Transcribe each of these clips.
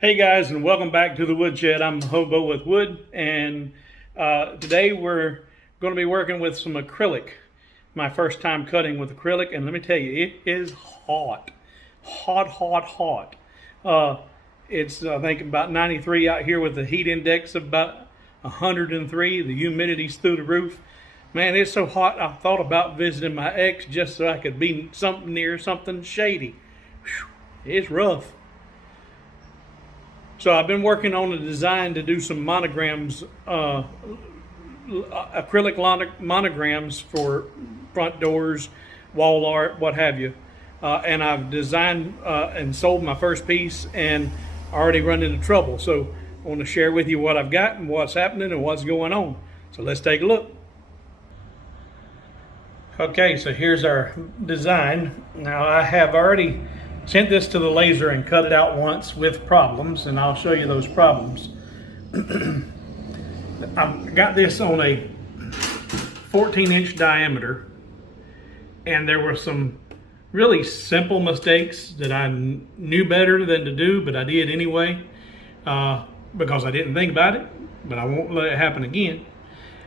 Hey guys, and welcome back to the Woodshed. I'm Hobo with Wood, and today we're going to be working with some acrylic. My first time cutting with acrylic, and let me tell you, it is hot. Hot. It's I think about 93 out here with the heat index of about 103. The humidity's through the roof. Man, it's so hot I thought about visiting my ex just so I could be near something shady. Whew, it's rough. So I've been working on a design to do some monograms, acrylic monograms for front doors, wall art, what have you. And I've designed and sold my first piece and already run into trouble. So I want to share with you what I've got and what's happening and what's going on. So let's take a look. Okay, so here's our design. Now I have already sent this to the laser and cut it out once with problems, and I'll show you those problems. I've got this on a 14-inch diameter, and there were some really simple mistakes that I knew better than to do, but I did anyway because I didn't think about it, but I won't let it happen again.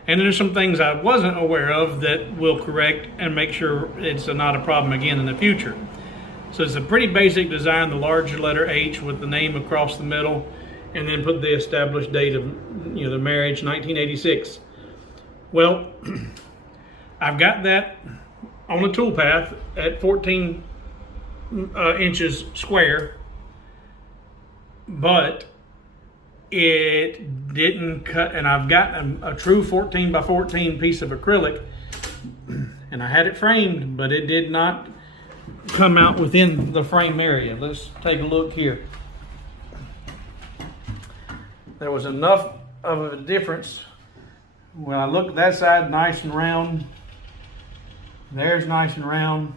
And there's some things I wasn't aware of that we'll correct and make sure it's not a problem again in the future. So it's a pretty basic design, the large letter H with the name across the middle, and then put the established date of the marriage, 1986. Well, I've got that on a toolpath at 14 inches square, but it didn't cut, and I've got a true 14 by 14 piece of acrylic, and I had it framed, but it did not come out within the frame area. Let's take a look here. There was enough of a difference. When I look at that side, nice and round. There's nice and round.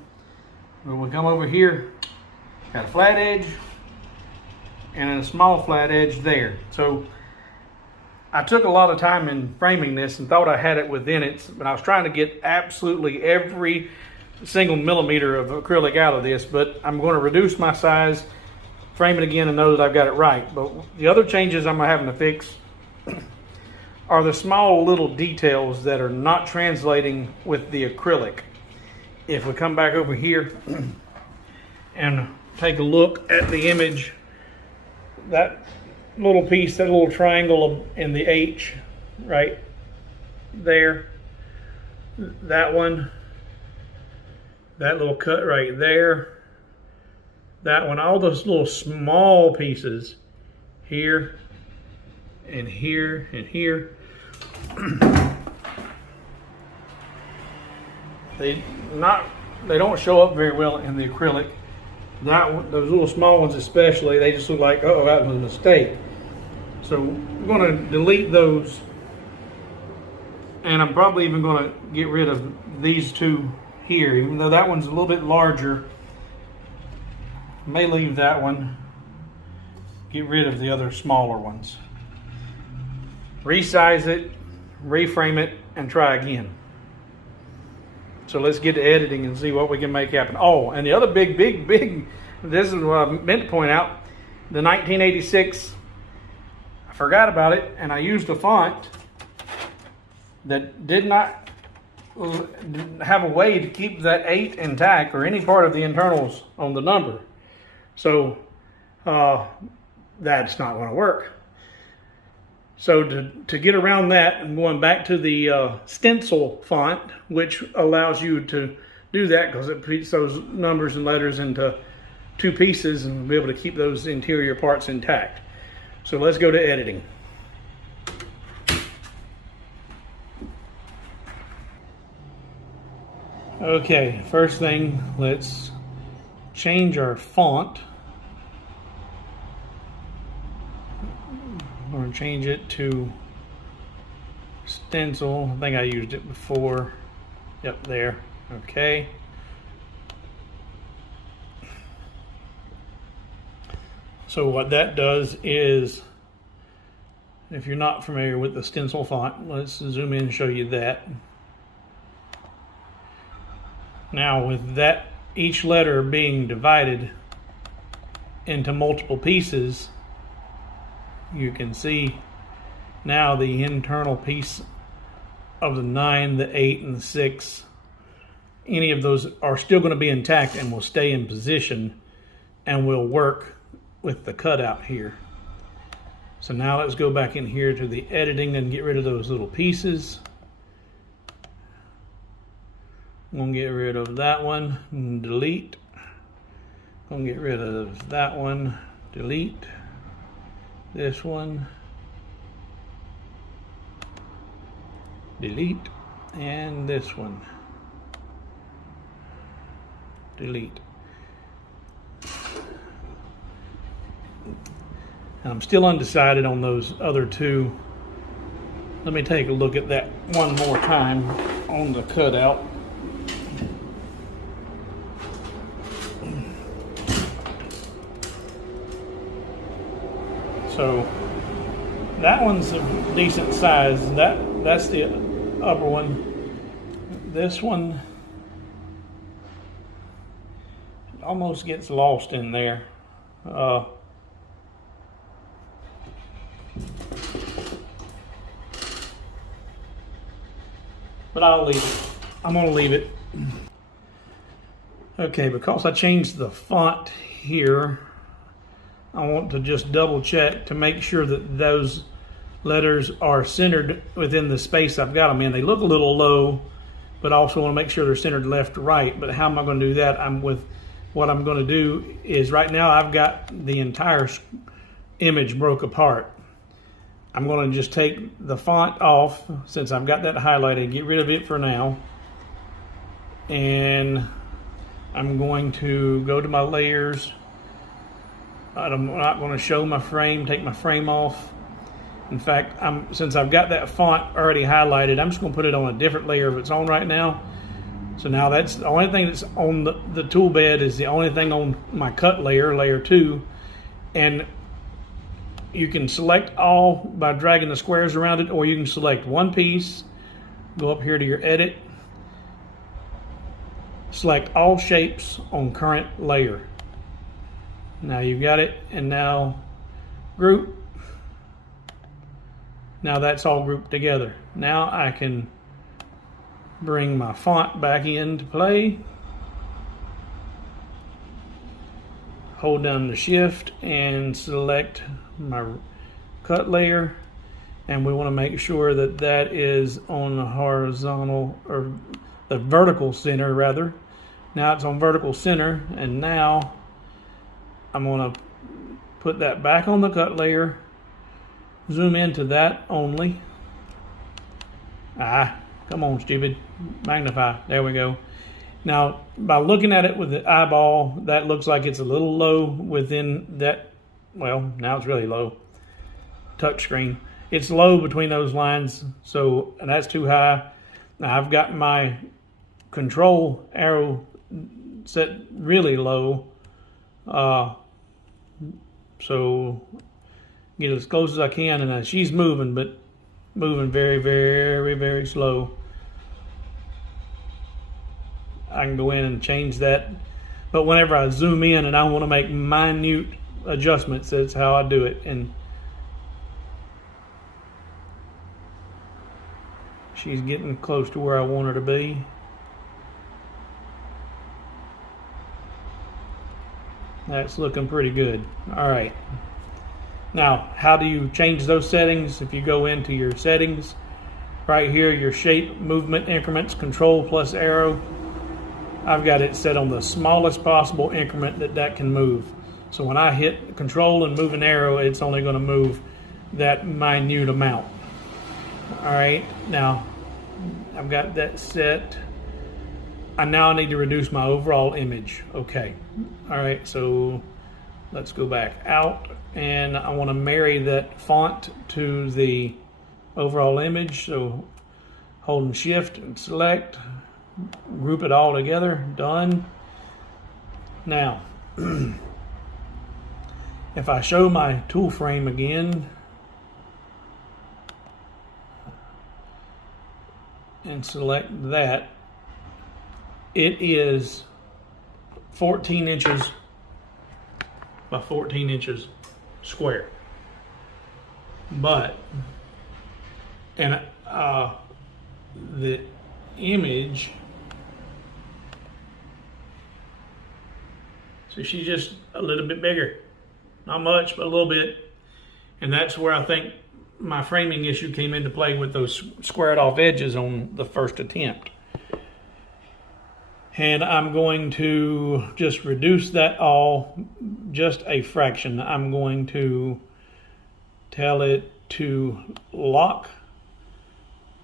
When we come over here, got a flat edge and a small flat edge there. So I took a lot of time in framing this and thought I had it within it, but I was trying to get absolutely every single millimeter of acrylic out of this, but I'm going to reduce my size, frame it again, and know that I've got it right. But the other changes I'm having to fix are the small little details that are not translating with the acrylic. If we come back over here and take a look at the image, that little piece, that little triangle in the H right there, that one, that little cut right there, that one, all those little small pieces here and here and here, they don't show up very well in the acrylic. Those little small ones especially, they just look like, oh, that was a mistake. So I'm going to delete those, and I'm probably even going to get rid of these two here, even though that one's a little bit larger. I may leave that one, get rid of the other smaller ones. Resize it, reframe it, and try again. So let's get to editing and see what we can make happen. Oh, and the other big, this is what I meant to point out, the 1986, I forgot about it, and I used a font that did not have a way to keep that 8 intact or any part of the internals on the number. So that's not going to work. So to get around that, I'm going back to the stencil font, which allows you to do that because it puts those numbers and letters into two pieces and be able to keep those interior parts intact. So let's go to editing. Okay, first thing, let's change our font. I'm going to change it to stencil. I think I used it before. Yep, there. Okay. So what that does is, if you're not familiar with the stencil font, let's zoom in and show you that. Now with that, each letter being divided into multiple pieces, you can see now the internal piece of the 9, the 8, and the 6. Any of those are still going to be intact and will stay in position and will work with the cutout here. So now let's go back in here to the editing and get rid of those little pieces. I'm going to get rid of that one and delete. I'm going to get rid of that one, delete. This one, delete, and this one, delete. And I'm still undecided on those other two. Let me take a look at that one more time on the cutout. So that one's a decent size. That's the upper one. This one almost gets lost in there. But I'll leave it. I'm going to leave it. Okay, because I changed the font here, I want to just double check to make sure that those letters are centered within the space I've got them in. They look a little low, but I also want to make sure they're centered left to right. But how am I going to do that? What I'm going to do is right now I've got the entire image broke apart. I'm going to just take the font off since I've got that highlighted, get rid of it for now. And I'm going to go to my layers. I'm not going to show my frame, take my frame off. In fact, since I've got that font already highlighted, I'm just going to put it on a different layer of its own right now. So now that's the only thing that's on the tool bed is the only thing on my cut layer, layer 2. And you can select all by dragging the squares around it, or you can select one piece, go up here to your edit, select all shapes on current layer. Now you've got it, and now group. Now that's all grouped together. Now I can bring my font back into play. Hold down the shift and select my cut layer, and we want to make sure that that is on the horizontal, or the vertical center rather. Now it's on vertical center, and now I'm going to put that back on the cut layer, zoom into that only. Come on, stupid. Magnify. There we go. Now, by looking at it with the eyeball, that looks like it's a little low within that. Well, now it's really low. Touch screen. It's low between those lines, so, and that's too high. Now, I've got my control arrow set really low. So get as close as I can, and she's moving, but moving very, very, very slow. I can go in and change that, but whenever I zoom in and I want to make minute adjustments, that's how I do it. And she's getting close to where I want her to be. That's looking pretty good. All right. Now, how do you change those settings? If you go into your settings, right here, your shape, movement, increments, control plus arrow, I've got it set on the smallest possible increment that can move. So when I hit control and move an arrow, it's only going to move that minute amount. All right. Now, I've got that set. I now need to reduce my overall image. Okay. All right, so let's go back out, and I want to marry that font to the overall image. So holding shift and select, group it all together, done. Now, if I show my tool frame again, and select that, it is 14 inches by 14 inches square. but, and the image, so she's just a little bit bigger. Not much, but a little bit. And that's where I think my framing issue came into play with those squared off edges on the first attempt. And I'm going to just reduce that all just a fraction. I'm going to tell it to lock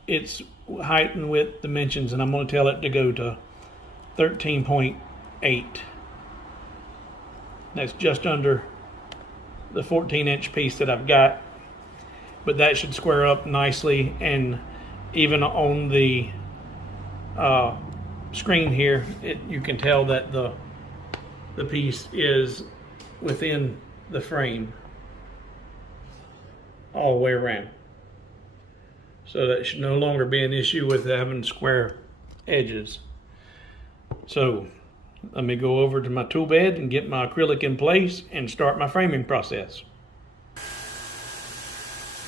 its height and width dimensions, and I'm going to tell it to go to 13.8. That's just under the 14-inch piece that I've got, but that should square up nicely. And even on the screen here, you can tell that the piece is within the frame all the way around. So that should no longer be an issue with having square edges. So let me go over to my tool bed and get my acrylic in place and start my framing process.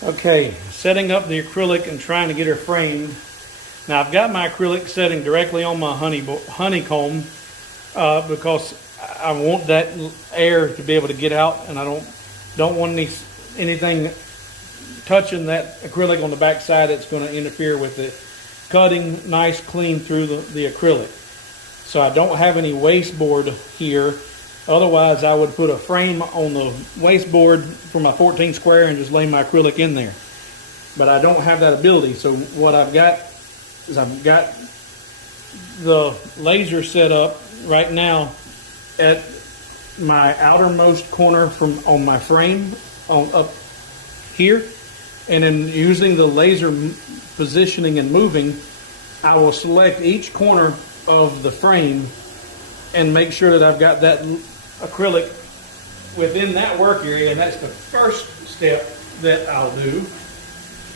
Okay, setting up the acrylic and trying to get her framed. Now I've got my acrylic setting directly on my honeycomb because I want that air to be able to get out, and I don't want anything touching that acrylic on the back side that's going to interfere with it cutting nice clean through the acrylic. So I don't have any wasteboard here. Otherwise I would put a frame on the wasteboard for my 14 square and just lay my acrylic in there. But I don't have that ability. So what I've got is I've got the laser set up right now at my outermost corner on my frame up here. And then using the laser positioning and moving, I will select each corner of the frame and make sure that I've got that acrylic within that work area, and that's the first step that I'll do.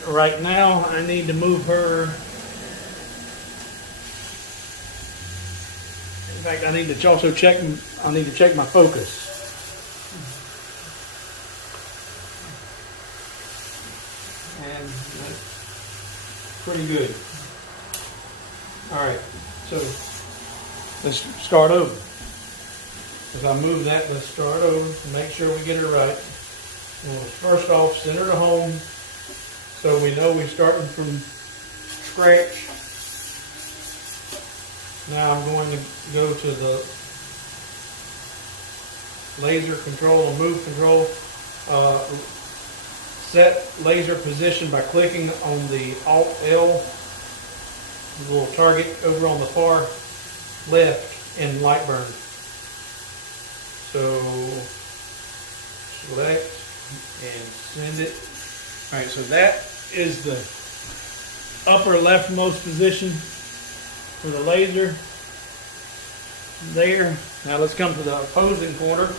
Right now I need to move her. In fact, I need to also check my focus. And that's pretty good. All right, so let's start over. As I move that, let's start over and make sure we get it right. We'll first off center to home, so we know we're starting from scratch. Now I'm going to go to the laser control or move control. Set laser position by clicking on the Alt-L, the little target over on the far left in Lightburn. So select and send it. All right, so that is the upper leftmost position for the laser there. Now let's come to the opposing corner.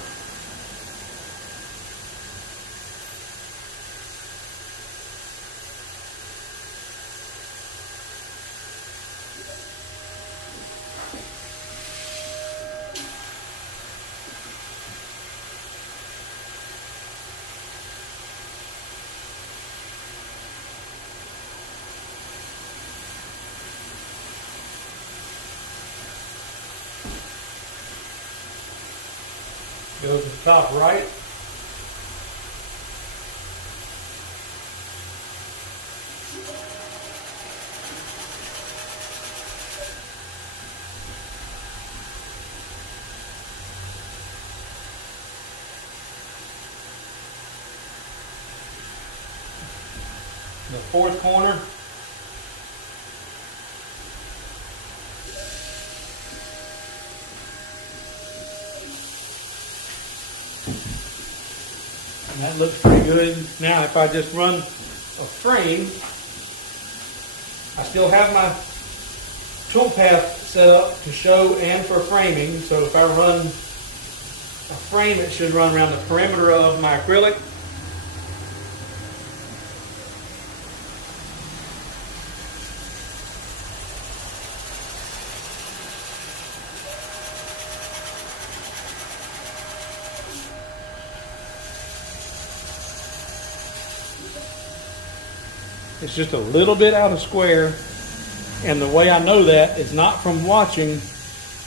Go to the top right. The fourth corner. And that looks pretty good. Now if I just run a frame, I still have my toolpath set up to show and for framing. So if I run a frame, it should run around the perimeter of my acrylic. It's just a little bit out of square. And the way I know that is not from watching,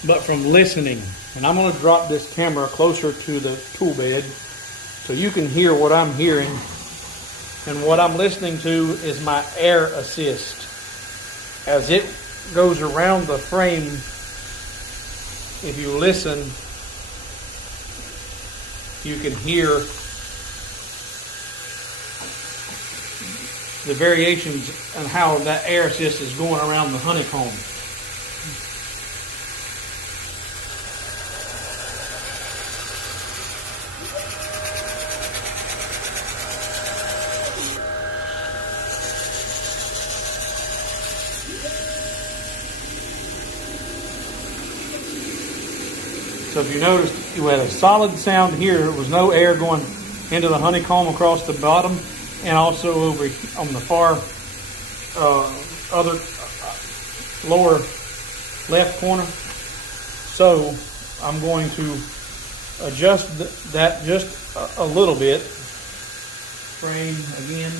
but from listening. And I'm going to drop this camera closer to the tool bed so you can hear what I'm hearing. And what I'm listening to is my air assist. As it goes around the frame, if you listen, you can hear the variations and how that air assist is going around the honeycomb. So if you noticed, you had a solid sound here. There was no air going into the honeycomb across the bottom, and also over on the far other lower left corner. So I'm going to adjust that just a little bit. Frame again.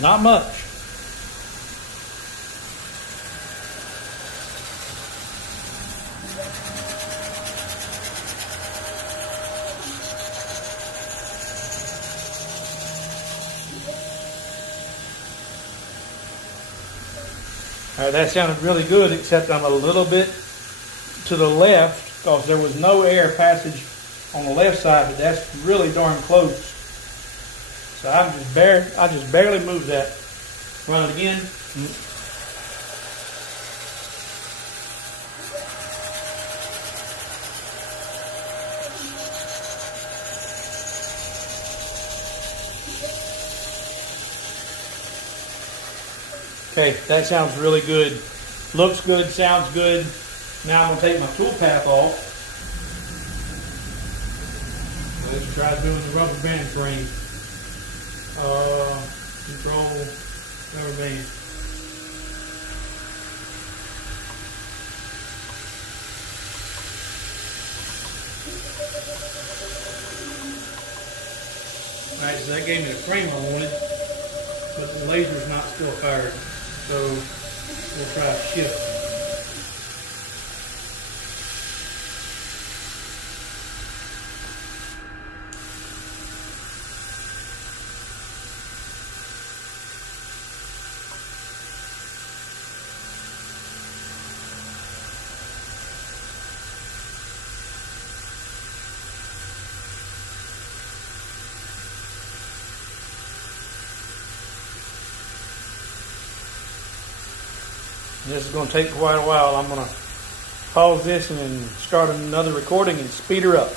Not much. All right, that sounded really good, except I'm a little bit to the left because there was no air passage on the left side, but that's really darn close. So I just barely moved that. Run it again. Okay, that sounds really good. Looks good, sounds good. Now I'm going to take my tool path off. Let's try doing the rubber band frame. Control rubber band. Alright, so that gave me the frame I wanted, but the laser's not still fired. So we'll try shift. This is going to take quite a while. I'm going to pause this and then start another recording and speed her up.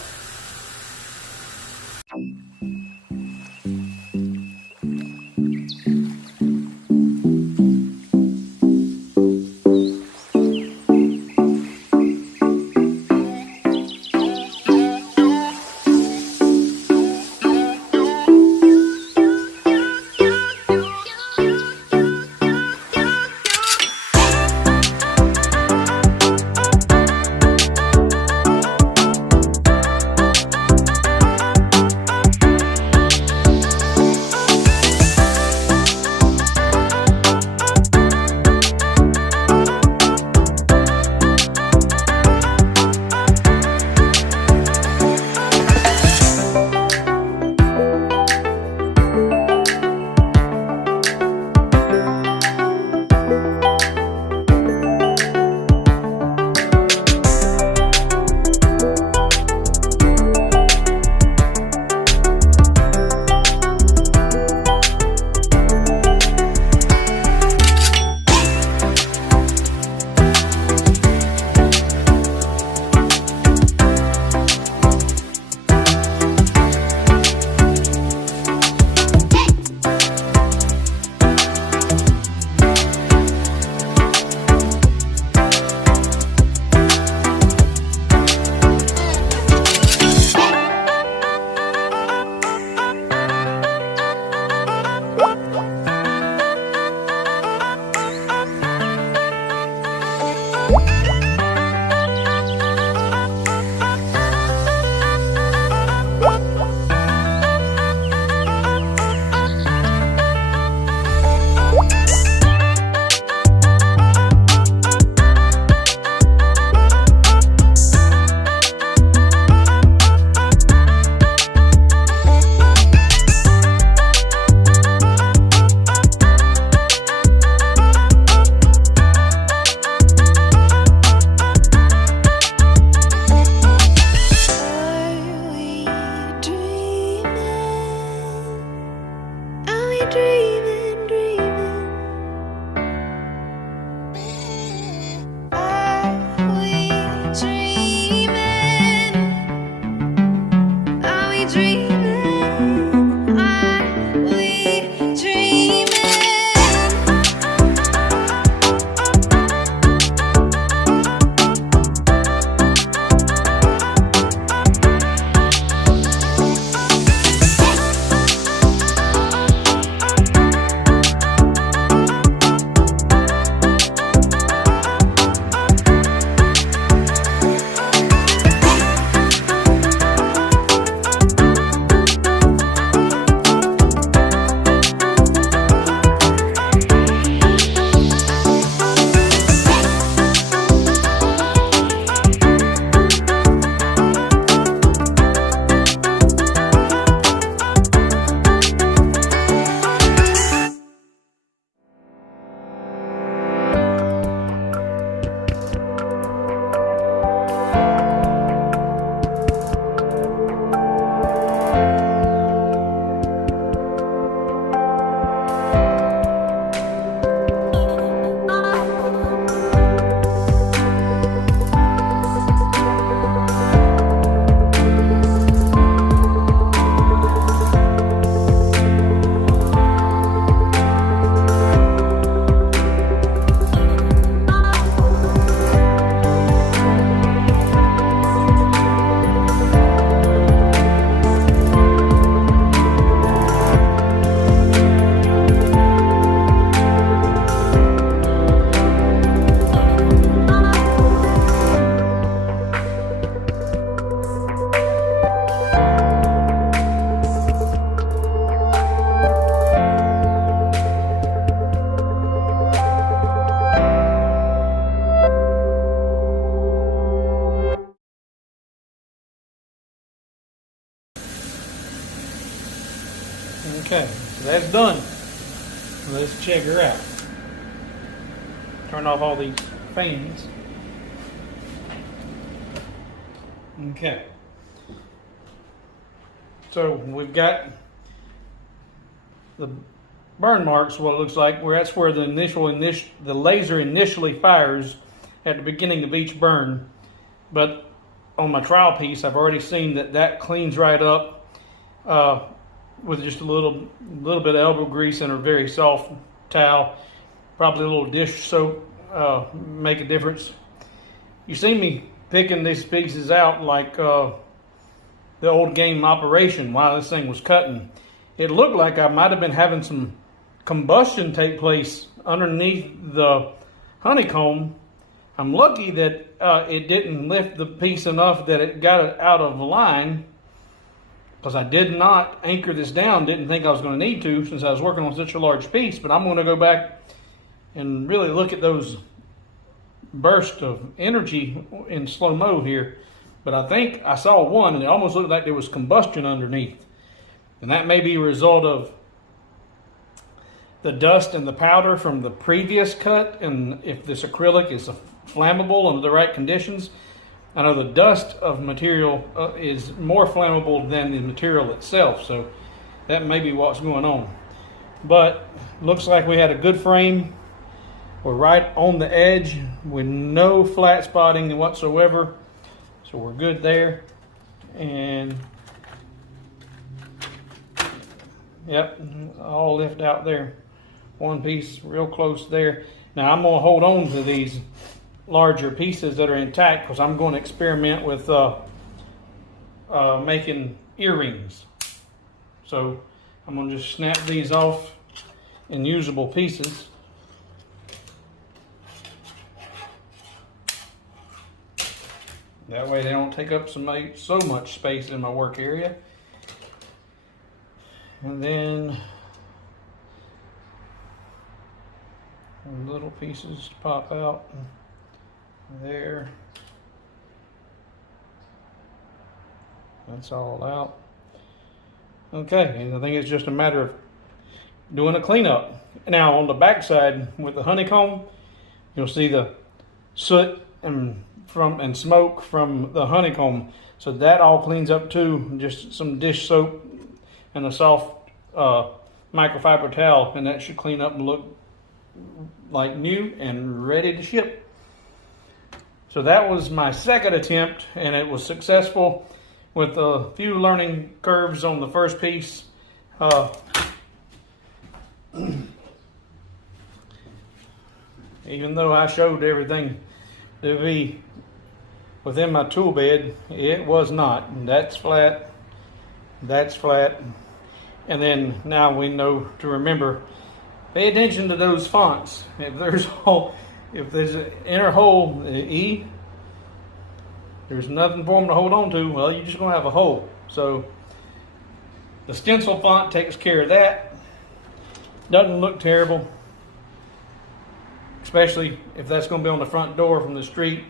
Okay, so that's done. Let's check her out. Turn off all these fans. Okay. So we've got the burn marks, what it looks like, where that's where the laser initially fires at the beginning of each burn. But on my trial piece, I've already seen that cleans right up with just a little bit of elbow grease and a very soft towel. Probably a little dish soap make a difference. You see me picking these pieces out like the old game Operation while this thing was cutting. It looked like I might have been having some combustion take place underneath the honeycomb. I'm lucky that it didn't lift the piece enough that it got it out of line, because I did not anchor this down, didn't think I was going to need to since I was working on such a large piece. But I'm going to go back and really look at those bursts of energy in slow-mo here. But I think I saw one and it almost looked like there was combustion underneath. And that may be a result of the dust and the powder from the previous cut, and if this acrylic is flammable under the right conditions. I know the dust of material is more flammable than the material itself, so that may be what's going on. But looks like we had a good frame. We're right on the edge with no flat spotting whatsoever, so we're good there. And yep, all lift out there. One piece real close there. Now I'm going to hold on to these larger pieces that are intact because I'm going to experiment with making earrings. So I'm going to just snap these off in usable pieces. That way they don't take up so much space in my work area. And then little pieces pop out there. That's all out. Okay, and I think it's just a matter of doing a cleanup. Now on the back side with the honeycomb, you'll see the soot and smoke from the honeycomb. So that all cleans up too. Just some dish soap and a soft microfiber towel, and that should clean up and look like new and ready to ship. So that was my second attempt, and it was successful. with a few learning curves on the first piece. Even though I showed everything to be within my tool bed, it was not. And that's flat, and then now we know to remember, pay attention to those fonts. If there's an inner hole, the E, there's nothing for them to hold on to, well, you're just gonna have a hole. So the stencil font takes care of that. Doesn't look terrible, especially if that's going to be on the front door from the street.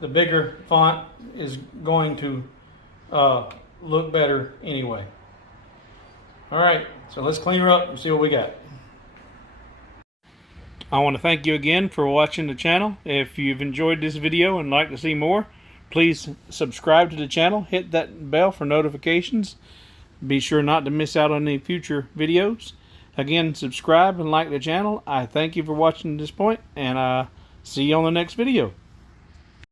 The bigger font is going to look better anyway. All right, so let's clean her up and see what we got. I want to thank you again for watching the channel. If you've enjoyed this video and like to see more, please subscribe to the channel, hit that bell for notifications. Be sure not to miss out on any future videos. Again, subscribe and like the channel. I thank you for watching to this point, and see you on the next video.